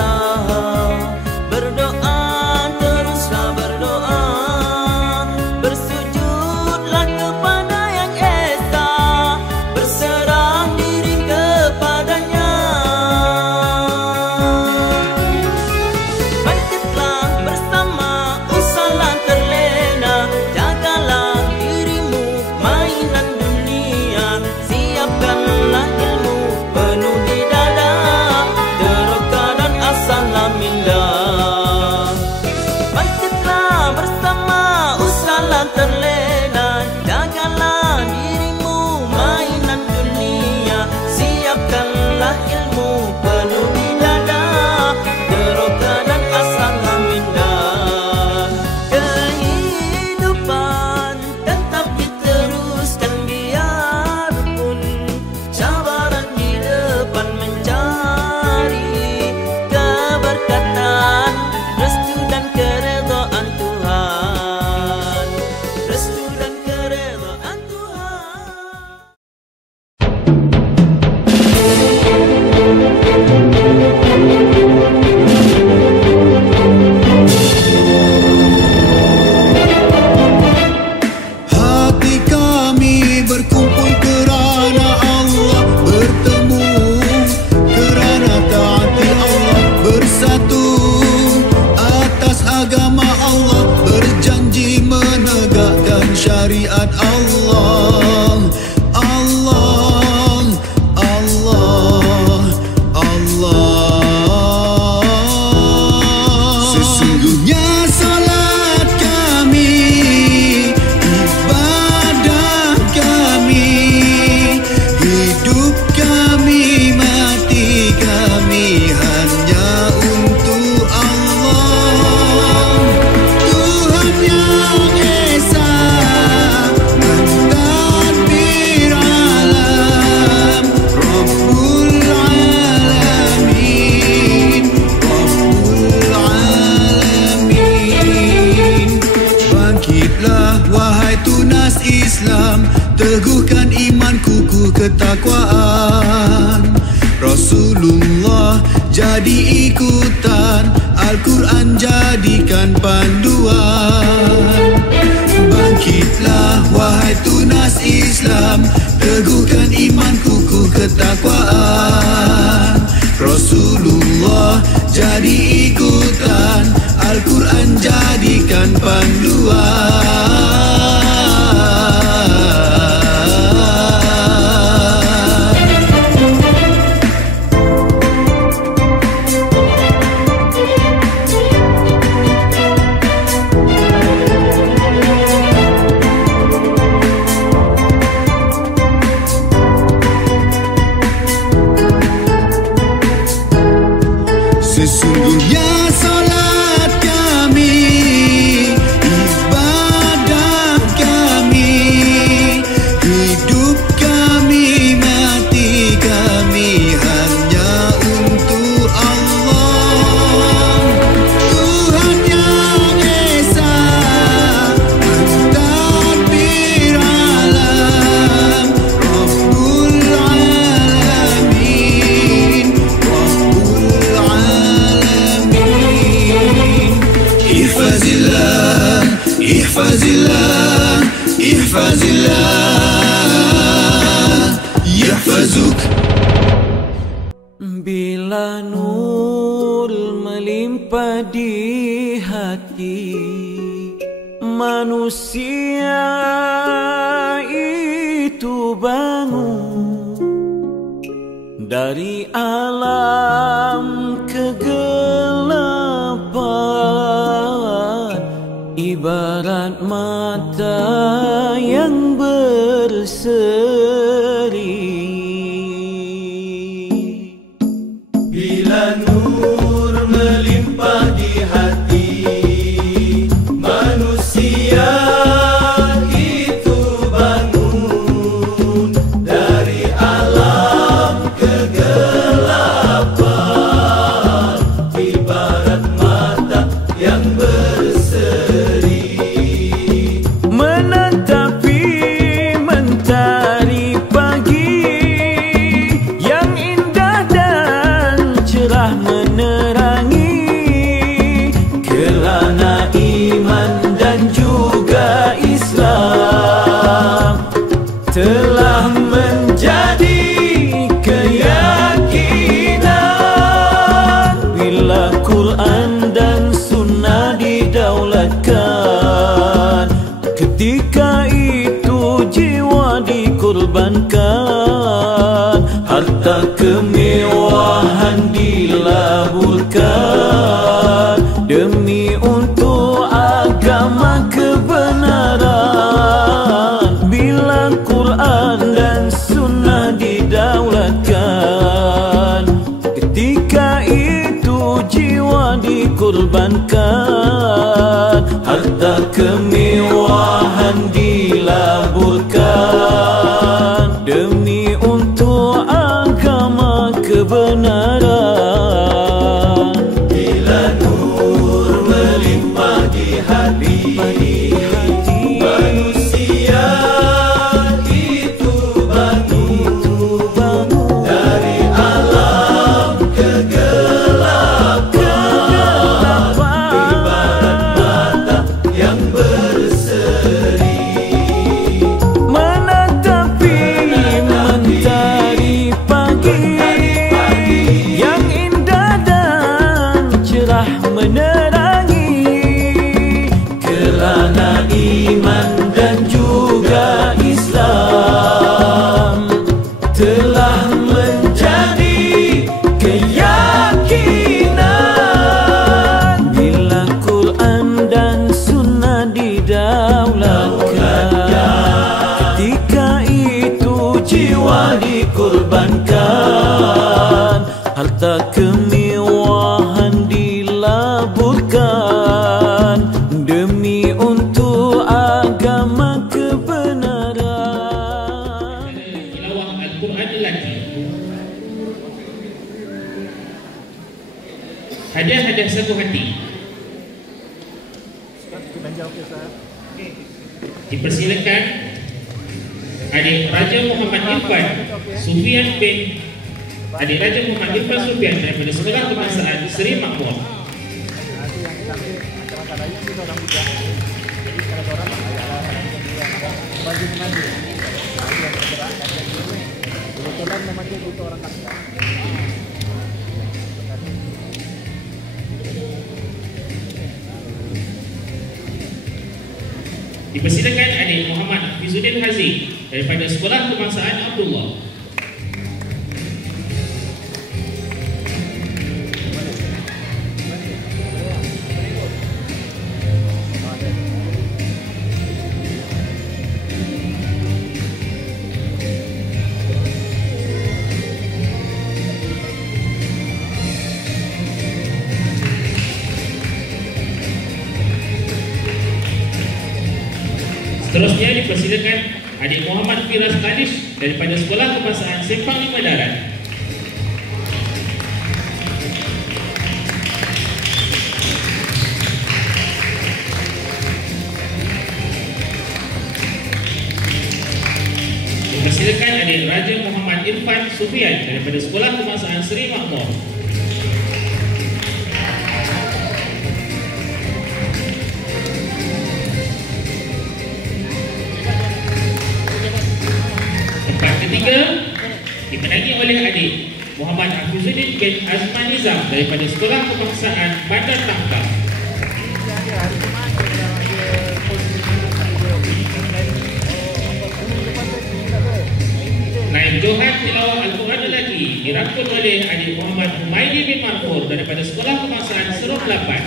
berusaha. Berdoa, teruslah berdoa, bersujudlah kepada Yang Esa, berserah diri kepadanya. Bangkitlah bersama, usahlah terlena, jagalah dirimu mainan dunia. Siapkanlah ilmu penuh di dada, teroka dan asalah minda. Bangkitlah bersama, usahlah terlena, jagalah dirimu mainan dunia. Siapkanlah ilmu penuh di dada, teroka dan asalah minda. Kehidupan tetap diteruskan biarpun cabaran di depan mencari keberkatan, restu dan keredaan Tuhan, restu dan keredaan Tuhan. Hati kami berkumpul kerana Allah, bertemu kerana taati Allah, bersatu atas agama Allah, berjanji menegakkan syariat Allah. Allah, Allah, Allah. Sesungguhnya salat kami, ibadah kami, hidup kami, mati kami hanya untuk Allah. Tuhan Yang Esa, mentadbir alam, Rabbul Alamin, Rabbul Alamin. Bangkitlah wahai tunas Islam, teguhkan iman, kukuh ketakwaan. Rasulullah jadi ikutan, Al-Quran jadikan panduan. Bangkitlah wahai tunas Islam, teguhkan iman, kukuh ketakwaan. Rasulullah jadi ikutan, Al-Quran jadikan panduan. Sesungguhnya salat kami, ibadah kami, hidup kami, mati kami hanya untuk Allah. Tuhan Yang Esa, mentadbir alam, Rabbul Alamin, Rabbul Alamin. Ihfazillah, ihfazillah, ihfazillah, yahfazuk. Bila nur melimpah di hati manusia itu bangun dari alam kegelapan, ibarat mata yang berseri. Bila nur melimpah di hati manusia itu bangun dari alam kegelapan, Quran dan Sunnah didaulatkan, ketika itu jiwa dikorbankan, harta kemewahan dilaburkan demi untuk agama kebenaran. Bila Quran dan Sunnah didaulatkan, ketika itu jiwa dikorbankan, harta kemewahan dilaburkan demi untuk agama kebenaran. Bila nur melimpah di hati, manusia itu bangun dari alam kegelapan, ibarat mata yang berseri menatapi mentari pagi yang indah dan cerah menerangi, kerana iman dan juga Islam telah menjadi keyakinan. Bila Quran dan Sunnah didaulatkan, ketika itu jiwa dikorbankan, harta kemewahan dilaburkan demi untuk agama kebenaran. Tilawah Al-Quran lelaki. Hadiah-hadiah satu hati. Dipersilakan adik Raja Muhammad Irfan Sufian bin adik Raja Muhammad Irfan Sufian daripada Sekolah Kebangsaan Seri Makmur. Dipersilakan adik Muhammad Fizuddin Haziq daripada Sekolah Kebangsaan Abdullah. Seterusnya dipersilakan adik Muhammad Firas Kadish daripada Sekolah Kebangsaan Sempang Lima Darat. Dipersilakan adik Raja Muhammad Irfan Sufian daripada Sekolah Kebangsaan Seri Makmur. Ketiga dimenangi oleh adik Muhammad Hafizuddin bin Azman Nizam daripada Sekolah Kebangsaan Bandar Tangkap. Naib Johan Tilawah Al-Quran lelaki dirangkul oleh adik Muhammad Humaydi bin Manfur daripada Sekolah Kebangsaan Serong Lapan.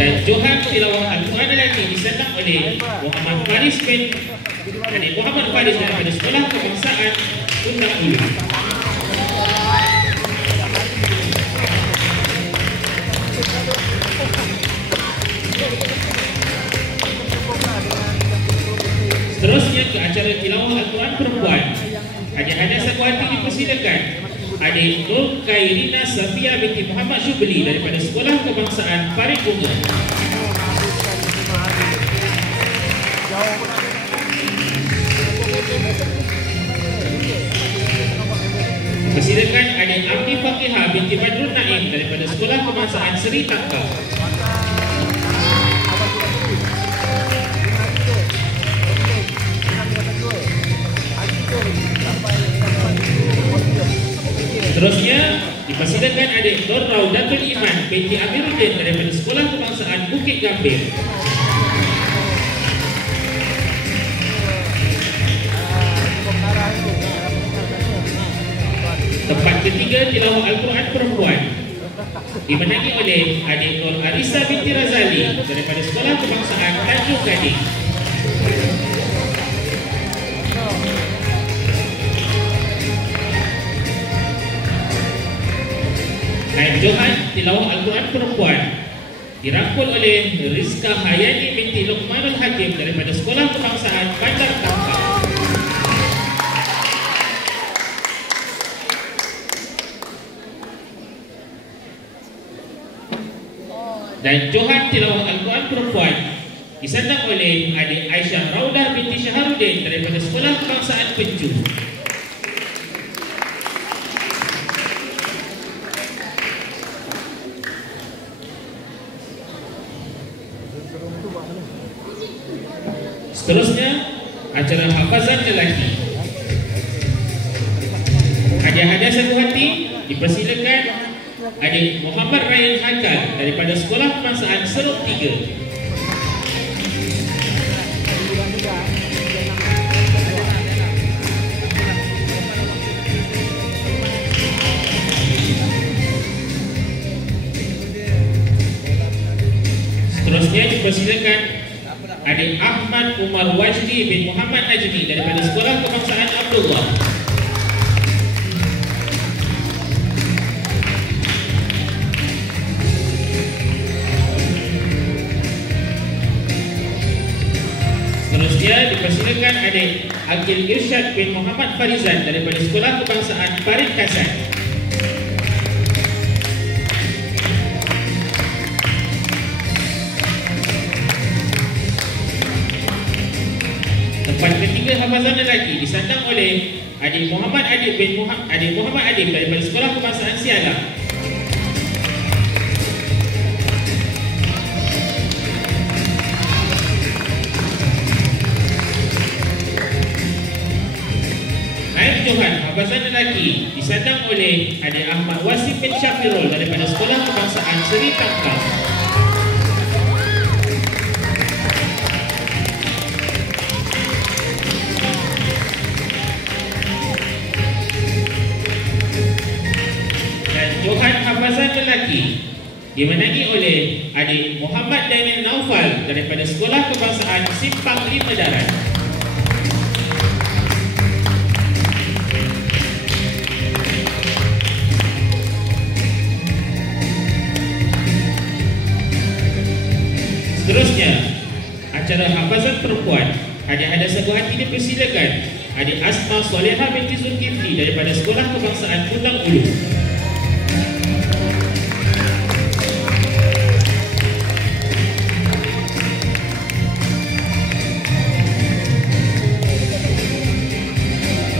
Dan Johan Tilawah Al-Quran lelaki disandang oleh Muhammad Faris bin adik Muhammad Faris daripada Sekolah Kebangsaan Undang Ulu. Seterusnya ke acara tilawah Al-Quran perempuan. Hadiah-hadiah satu hati dipersilakan adik Nur Khairina Safia binti Muhammad Syubli daripada Sekolah Kebangsaan Farid Bunga. Persilakan adik Abdi Fakihah binti Badrun Naim daripada Sekolah Kebangsaan Seri Tangkap. Seterusnya dipersilakan adik Nur Raudatul Iman binti Amiruddin daripada Sekolah Kebangsaan Bukit Gambir. Tempat ketiga tilawah Al-Quran perempuan dimenangi oleh adik Nur Arisa binti Razali daripada Sekolah Kebangsaan Tanjung Gading. Naib Johan tilawah Al-Quran perempuan dirangkul oleh Rizka Hayani binti Luqmanul Hakim daripada Sekolah Kebangsaan Bandar Tangkap. Dan Johan tilawah Al-Quran perempuan disandang oleh adik Aisyah Raudah binti Syaharuddin daripada Sekolah Kebangsaan Penju. Seterusnya acara hafazan lelaki. Hadiah-hadiah satu hati dipersilakan adik Muhammad Ryan Hakal daripada Sekolah Kebangsaan Seruk 3. Seterusnya dipersilakan adik Ahmad Umar Wajdi bin Muhammad Najmi daripada Sekolah Kebangsaan Abdullah. Seterusnya dipersilakan adik Akil Irsyad bin Muhammad Farizan daripada Sekolah Kebangsaan Parit Kasan. Tempat ketiga hafazan lelaki disandang oleh adik Muhammad Adib bin Muhammad Adib daripada Sekolah Kebangsaan Siaga. Naib Johan hafazan lelaki disandang oleh adik Ahmad Wasim bin Syafirul daripada Sekolah Kebangsaan Seri Tangkap. Johan hafazan lelaki dimenangi oleh adik Muhammad Daniel Naufal daripada Sekolah Kebangsaan Simpang 5 Darat. Seterusnya acara hafazan perempuan. Hadiah-hadiah sebuah hati dipersilakan adik Asma Soleha binti Zulkifli daripada Sekolah Kebangsaan Kutang Ulu.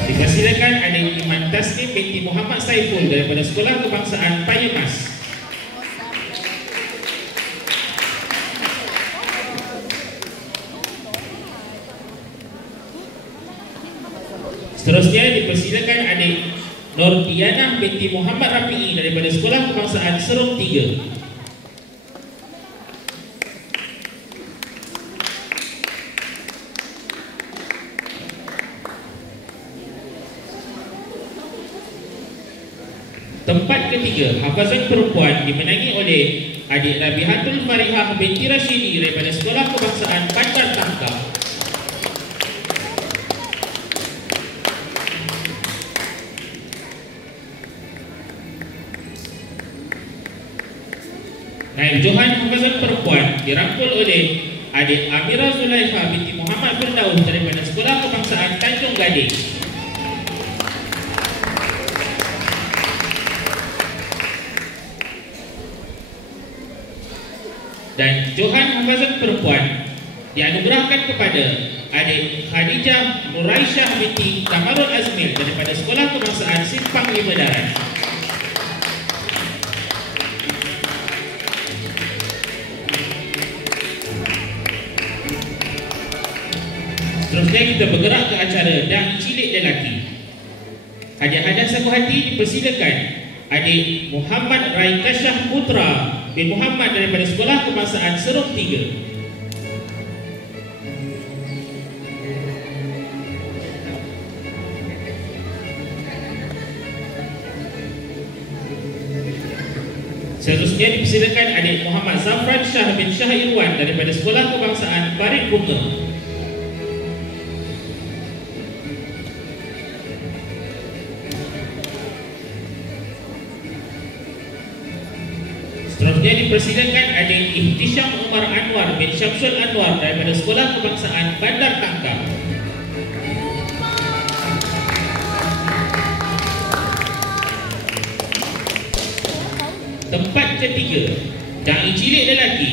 Dipersilakan adik Iman Taslim binti Muhammad Saiful daripada Sekolah Kebangsaan Payemas. Seterusnya dipersilakan adik Nur Diana binti Muhammad Rafi'i daripada Sekolah Kebangsaan Serung 3. Tempat ketiga hafazan perempuan dimenangi oleh adik Rabihatul Farihah binti Rashidi daripada Sekolah Kebangsaan Bandar Tangkap. Naib Johan hafazan perempuan dirangkul oleh adik Amira Zulaiha binti Muhammad Firdaus daripada Sekolah Kebangsaan Tanjung Gading. Dan Johan hafazan perempuan dianugerahkan kepada adik Khadijah Nuraisyah binti Kamarul Azmil daripada Sekolah Kebangsaan Simpang 5 Darat. Seterusnya kita bergerak ke acara Dang Cilik Lelaki. Hadiah-hadiah sagu hati dipersilakan adik Muhammad Raikashah Putra bin Muhammad daripada Sekolah Kebangsaan Serong 3. Seterusnya dipersilakan adik Muhammad Zafran Shah bin Shah Irwan daripada Sekolah Kebangsaan Parit Bunga. Seterusnya dipersilakan adik Ihtisham Umar Anwar bin Syamsul Anwar daripada Sekolah Kebangsaan Bandar Tangkap. Tempat ketiga, dai cilik lelaki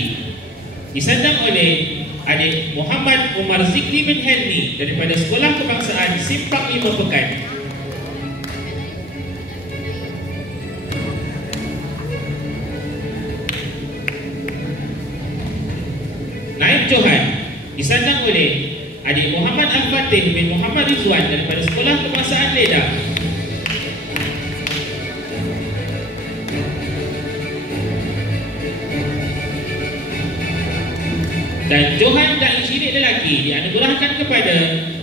disandang oleh adik Muhammad Umar Zikri bin Helmi daripada Sekolah Kebangsaan Simpang 5 Pekan. Naib Johan disandang oleh adik Muhammad Al-Fatih bin Muhammad Rizwan daripada Sekolah Kebangsaan Ledah. Dan Johan dai cilik lelaki dianugerahkan kepada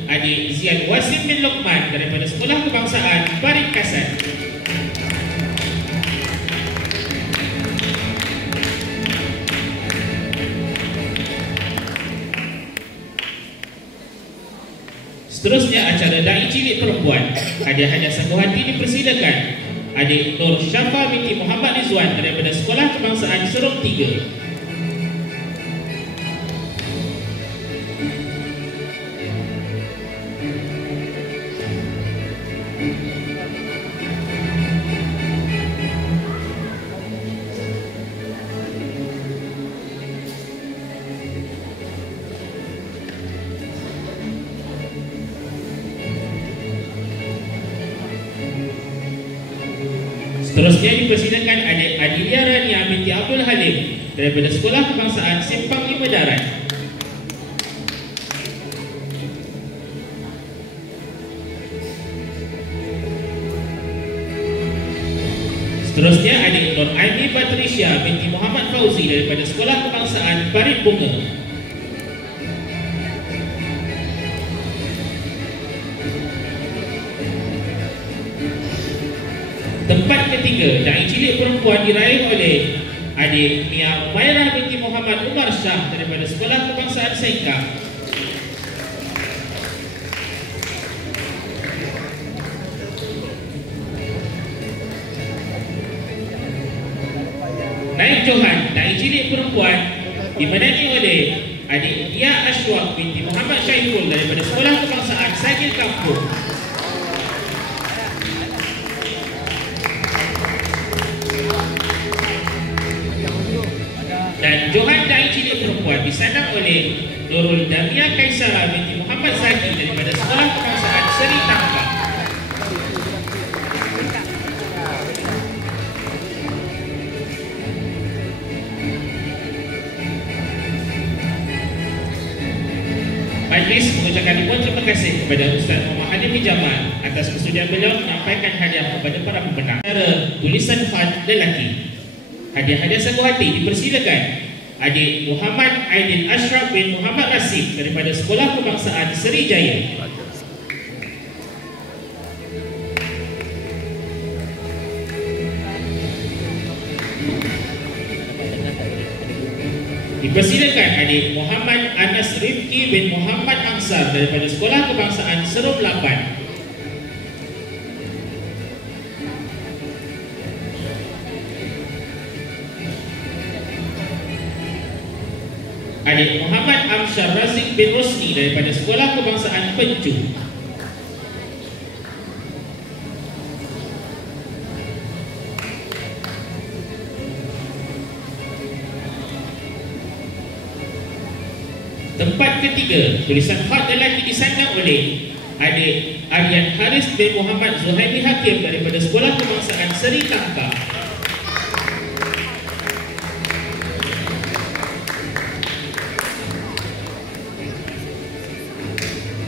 adik Zian Wasim bin Lokman daripada Sekolah Kebangsaan Parit Kasan. Seterusnya acara dai cilik perempuan. Hadiah-hadiah sagu hati dipersilakan adik Nur Syafa binti Muhammad Rizwan daripada Sekolah Kebangsaan Serong 3. Seterusnya dipersilakan adik Adilia Rania binti Abdul Halim daripada Sekolah Kebangsaan Simpang 5 Darat. Seterusnya adik Nur Aini Batrisya binti Muhammad Fauzi daripada Sekolah Kebangsaan Parit Bunga. Tempat ketiga, dai cilik perempuan diraih oleh adik Mia Umairah binti Muhammad Umar Shah daripada Sekolah Kebangsaan Sengkang. Naib Johan, dai cilik perempuan dimenangi oleh adik Dia Ashwaq binti Muhammad Syaiful daripada Sekolah Kebangsaan Sagil Kampung. Dan Johan dai cilik perempuan disandang oleh Nurul Damia Kaisara binti Muhammad Zaki daripada Sekolah Kebangsaan Seri Tangkap. Majlis mengucapkan ribuan terima kasih kepada Ustaz Muhammad Hadim bin Jamal atas kesudian beliau menyampaikan hadiah kepada para pemenang. Cara tulisan khat lelaki. Hadiah-hadiah sagu hati dipersilakan adik Muhammad Aidil Ashraf bin Muhammad Rasif daripada Sekolah Kebangsaan Seri Jaya. Dipersilakan adik Muhammad Anas Rifki bin Muhammad Angsar daripada Sekolah Kebangsaan Serong 8. Adik Muhammad Amsyar Razik bin Rosni daripada Sekolah Kebangsaan Pencu. Tempat ketiga, tulisan khat lelaki disandang oleh adik Aryan Haris bin Muhammad Zuhaimi Hakim daripada Sekolah Kebangsaan Seri Tangkap.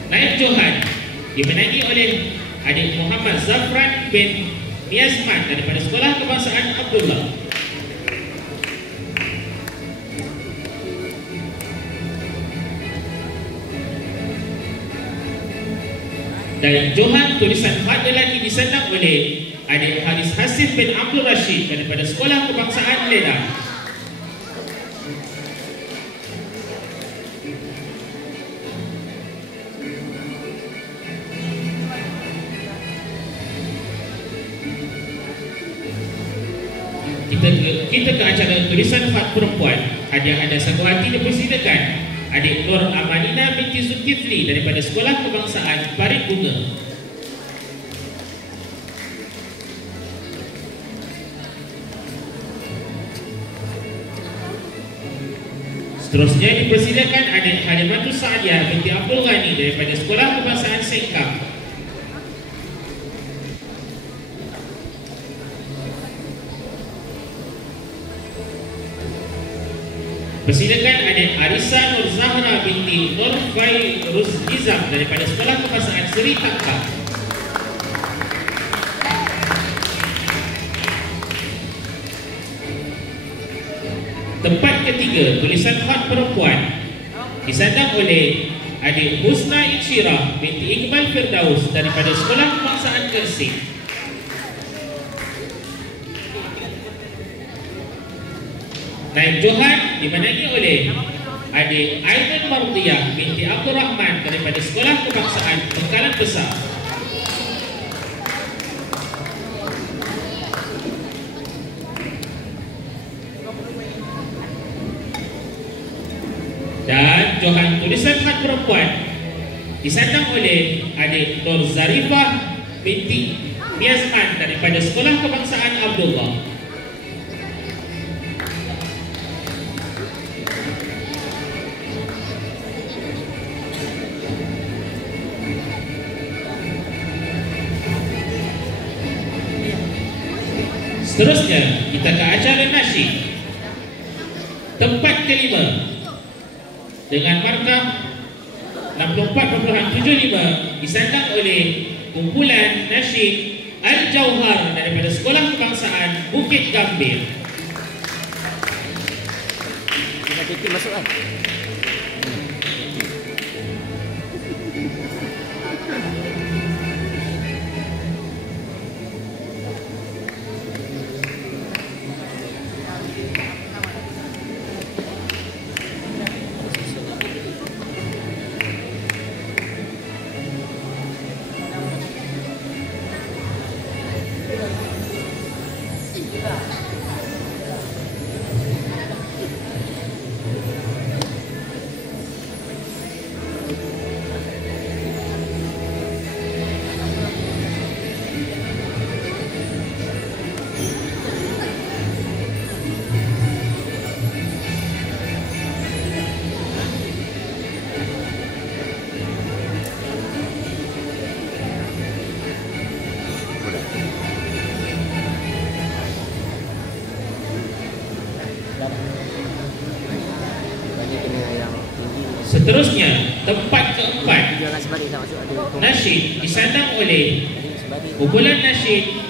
Naib Johan dimenangi oleh adik Muhammad Zafran bin Miazman daripada Sekolah Kebangsaan Abdullah. Dan johan tulisan khat lelaki disandang oleh adik Haris Hasif bin Abdul Rashid daripada Sekolah Kebangsaan Leda. Kita ke acara tulisan khat perempuan. Ada satu hati dipersilakan adik Nur Amanina binti Zulkifli daripada Sekolah Kebangsaan Parit Bunga. Seterusnya dipersilakan adik Halimatus Saadiah binti Abdul Ghani daripada Sekolah Kebangsaan Sengkang. Persilakan adik Arisa Nur Zahra binti Nur Fairuz Nizam daripada Sekolah Kebangsaan Seri Tangkap. Tempat ketiga, tulisan khat perempuan disandang oleh adik Husna Insyirah binti Iqbal Firdaus daripada Sekolah Kebangsaan Kersing. Naib johan dimenangi oleh adik Aiman Mardiyah binti Abdul Rahman daripada Sekolah Kebangsaan Bengkalan Besar. Dan johan tulisan khat perempuan disandang oleh adik Nur Zarifah binti Miazman daripada Sekolah Kebangsaan Abdullah. Seterusnya kita ke acara nasyid. Tempat kelima dengan markah 64.75 disandang oleh kumpulan nasyid Al-Jauhar daripada Sekolah Kebangsaan Bukit Gambir. Kita titik masuk kan? Seterusnya, tempat keempat nasyid disandang oleh kumpulan nasyid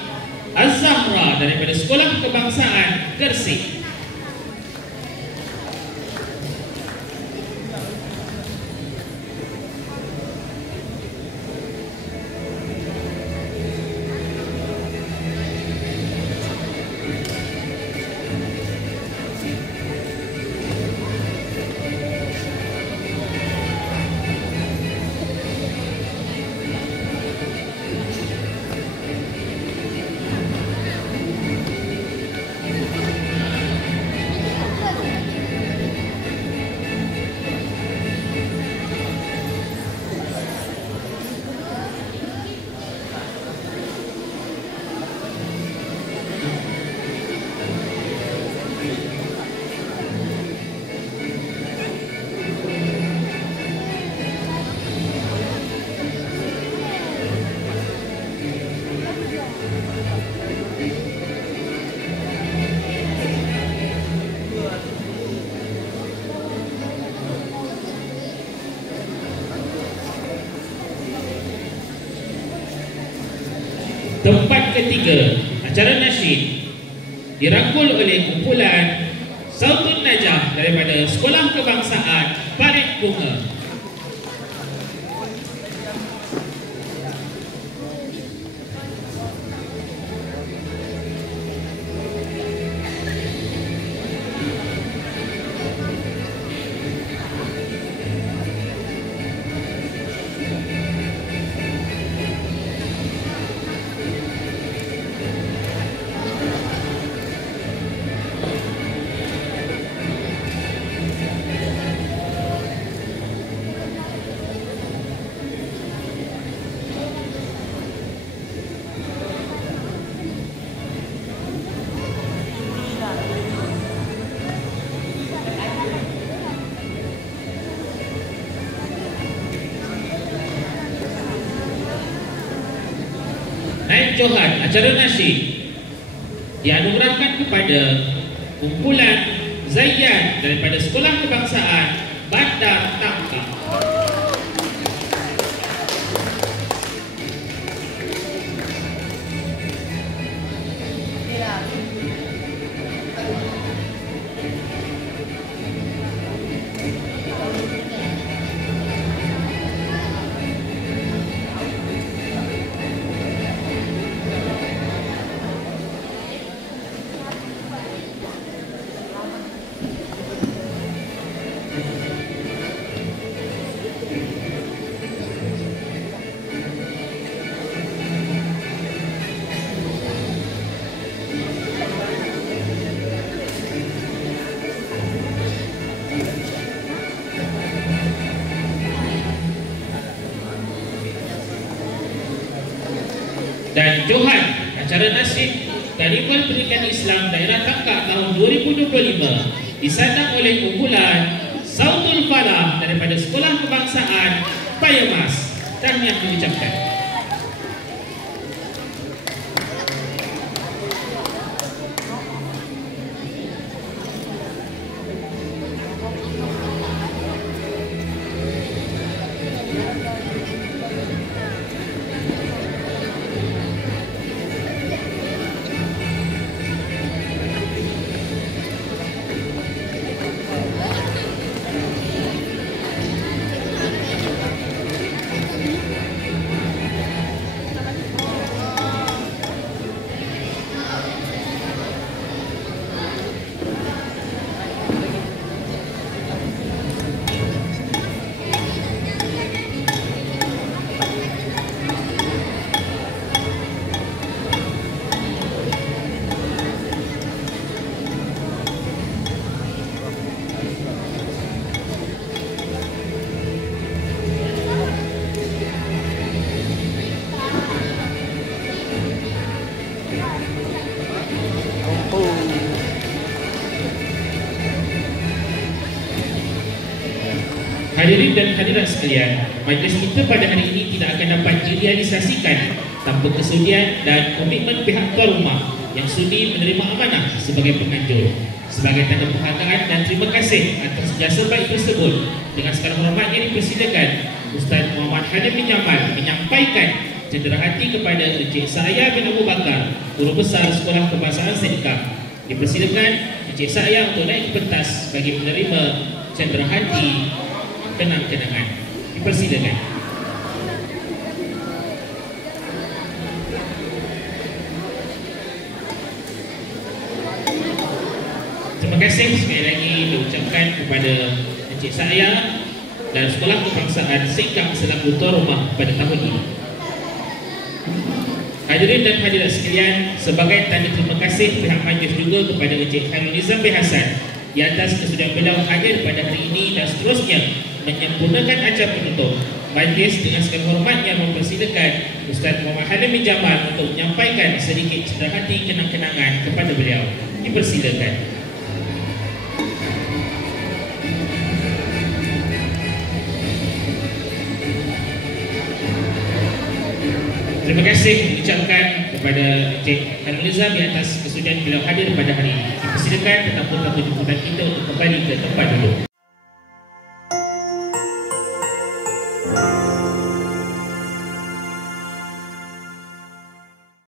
Az-Zahra daripada Sekolah Kebangsaan Gersik. Tempat ketiga, acara nasyid dirangkul oleh kumpulan Sautun Najah daripada Sekolah Kebangsaan Parit Bunga. Naib Johan acara nasyid dianugerahkan kepada kumpulan Zayyan daripada Sekolah Kebangsaan Bandar Tangkap. Dan Johan acara nasyid Karnival Pendidikan Islam Daerah Tangkap tahun 2025 disandang oleh kumpulan Sautul Falah daripada Sekolah Kebangsaan Payamas. Tahniah diucapkan. Hadirin dan hadirat sekalian, majlis kita pada hari ini tidak akan dapat direalisasikan tanpa kesudian dan komitmen pihak tuan rumah yang sudi menerima amanah sebagai penganjur. Sebagai tanda penghargaan dan terima kasih atas jasa baik tersebut, dengan segala hormatnya dipersilakan Ustaz Muhammad Halim bin Jamal menyampaikan cenderahati kepada Encik Sa'aya bin Abu Bakar, Guru Besar Sekolah Kebangsaan Sedekah. Dipersilakan Encik Sa'aya untuk naik ke pentas bagi menerima cenderahati kenang-kenangan. Dipersilakan. Terima kasih sekali lagi diucapkan kepada Encik Sa'aya dan Sekolah Kebangsaan Sengkang selaku tuan rumah pada tahun ini. Hadirin dan hadirat sekalian, sebagai tanda terima kasih pihak majlis juga kepada Encik Khairul Nizam bin Hasan di atas kesudian beliau hadir pada hari ini dan seterusnya menyempurnakan acara penutup. Majlis dengan segala hormatnya mempersilakan Ustaz Muhammad Halim bin Jamal untuk menyampaikan sedikit cenderahati kenang-kenangan kepada beliau. Dipersilakan. Terima kasih diucapkan kepada Encik Khairul Nizam di atas kesudian beliau hadir pada hari ini. Dipersilakan tetamu-tetamu jemputan kita untuk kembali ke tempat duduk.